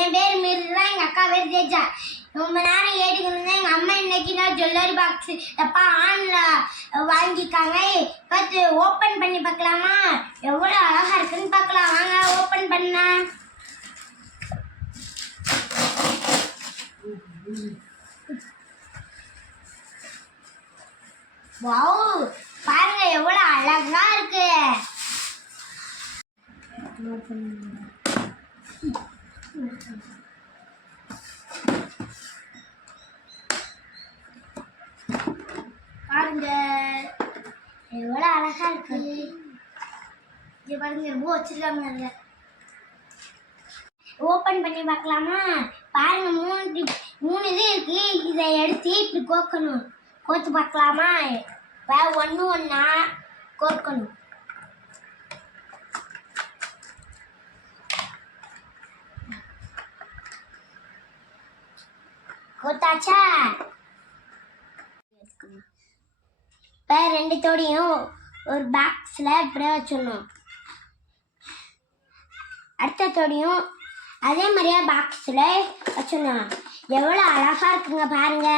என் பேர் மீரா, எங்க அக்கா பேர் தேஜா. ரொம்ப நேரம் ஏடிக்கணும். எங்க அம்மா இன்னைக்கு நான் ஜுவல்லரி பாக்ஸ் எப்பா ஆன்ல வாங்கிக்காங்க. பார்த்து ஓப்பன் பண்ணி பார்க்கலாமா? எவ்வளவு அழகா இருக்குன்னு பார்க்கலாம் வாங்க. ஓப்பன் பண்ண வாவ், பாருங்க எவ்வளவு அழகா இருக்கு. பாருங்க எவ்வளவு அழகா இருக்கு. இது பாருங்க ரொம்ப வச்சிருக்காங்க. ஓபன் பண்ணி பார்க்கலாமா? பாருங்க மூணு இது இருக்கு. இதை எடுத்து இப்படி கோக்கணும். கோத்து பார்க்கலாமா? இப்போ ஒன்னா கோக்கணும். கோத்தாச்சா? இப்போ ரெண்டு தோடியும் ஒரு பாக்ஸில் இப்படியே வச்சிடணும். அடுத்த தோடியும் அதே மாதிரியே பாக்ஸில் வச்சிடணும். எவ்வளோ அழகாக இருக்குங்க பாருங்க.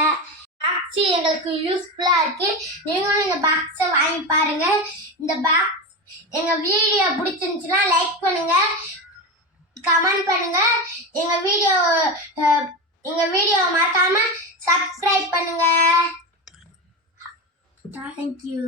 பாக்ஸ் எங்களுக்கு யூஸ்ஃபுல்லாக இருக்குது. நீங்களும் இந்த பாக்ஸை வாங்கி பாருங்கள். இந்த பாக்ஸ் எங்கள் வீடியோ பிடிச்சிருந்துச்சுன்னா லைக் பண்ணுங்கள், கமெண்ட் பண்ணுங்கள். எங்கள் வீடியோ மறக்காமல் சப்ஸ்கிரைப் பண்ணுங்கள். Thank you.